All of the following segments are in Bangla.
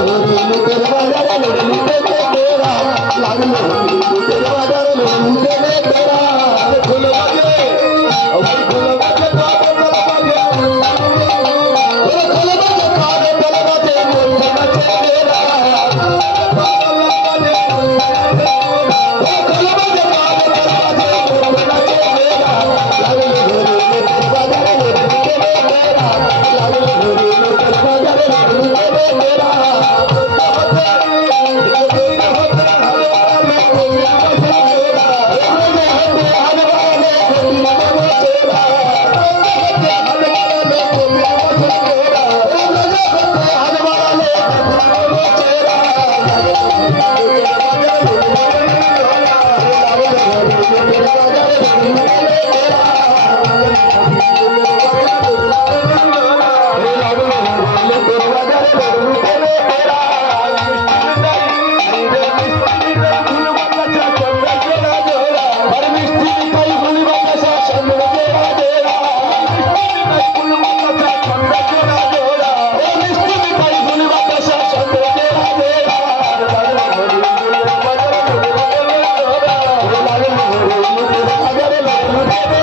முதல்வர்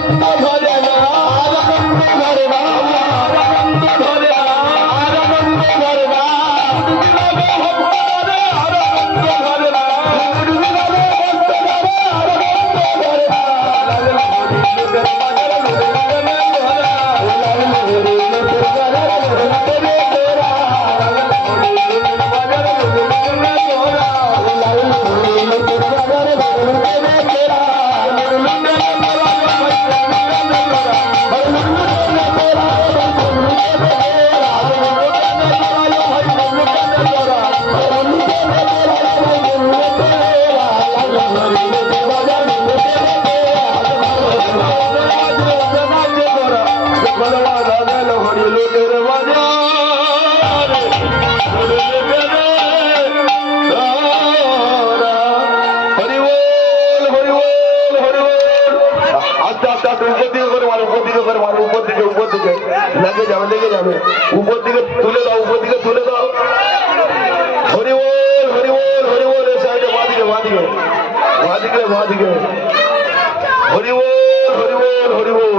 আস্তে লেগে যাবে লেগে যাবে। উপর দিকে তুলে দাও, উপর দিকে তুলে দাও। হরি বল হরি বল হরি বল এই সাইডে বাঁ দিকে বাঁ দিকে। বাঁ দিকে বাঁ দিকে। হরি বল হরি বল হরি বল।